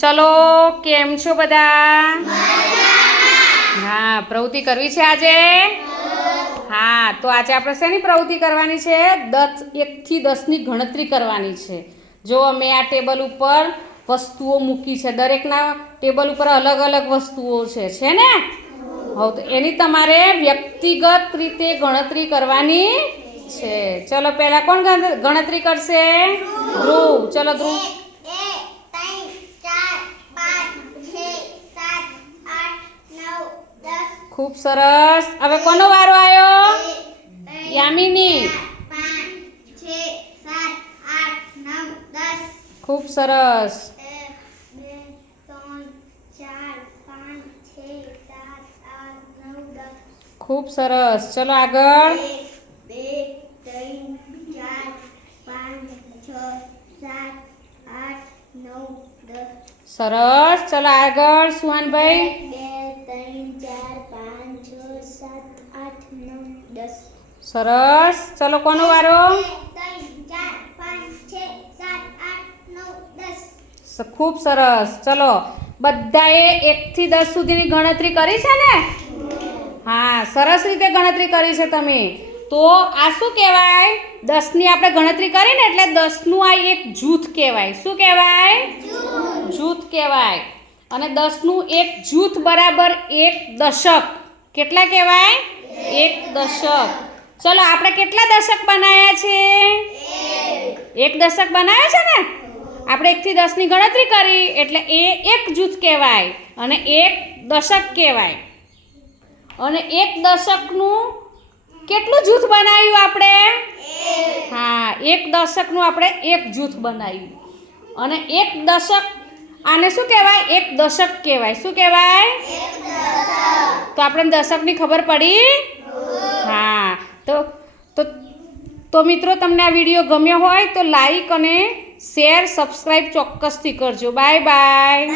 ચલો કેમ છો બધા? હા, પ્રવૃત્તિ કરવી છે આજે? હા, તો આજે આપણે શેની પ્રવૃત્તિ કરવાની છે? 1 થી 10ની ગણતરી કરવાની છે. જો મેં આ ટેબલ ઉપર વસ્તુઓ મૂકી છે, દરેકના ટેબલ ઉપર અલગ અલગ વસ્તુઓ છે ને? હવે તો એની તમારે વ્યક્તિગત રીતે ગણતરી કરવાની છે. ચલો પહેલા કોણ ગણતરી કરશે? ધ્રુવ. ચલો ધ્રુવ. ખૂબ સરસ. હવે કોનો વારો આવ્યો? યામિની. ખૂબ સરસ. ખૂબ સરસ. ચલો આગળ. 1 2 3 4 5 6 7 8 9 10. સરસ. ચલો આગળ સુહાનભાઈ. 1 2 3 4 5 6 7 8 9 10. સરસ. ચલો કોનો વારો? 3 4 5 6 7 8 9 10. ખૂબ સરસ. ચલો બધાએ 1 થી 10 સુધીની ગણતરી કરી છે ને? હા, સરસ રીતે ગણતરી કરી છે તમે. તો આ શું કહેવાય? 10ની આપણે ગણતરી કરીને એટલે 10નું આ એક જૂથ કહેવાય. શું કહેવાય? જૂથ કહેવાય. અને 10નું એક જૂથ બરાબર 1 દશક. કેટલા કહેવાય? 1 દશક. ચલો આપણે કેટલા દશક બનાવ્યા છે? 1 દશક બનાવ્યા છે ને? આપણે 1 થી 10ની ગણતરી કરી એટલે એ એક જૂથ કહેવાય અને 1 દશક કહેવાય. અને 1 દશકનું કેટલું જૂથ બનાવ્યું આપણે? હા, 1 દશકનું આપણે એક જૂથ બનાવ્યું. અને 1 દશક આને શું કહેવાય? 1 દશક કહેવાય. શું કહેવાય? તો આપણે દશકની ખબર પડી? હા. તો મિત્રો, તમને આ વિડીયો ગમ્યો હોય તો લાઈક અને શેર સબસ્ક્રાઈબ ચોક્કસથી કરજો. Bye bye.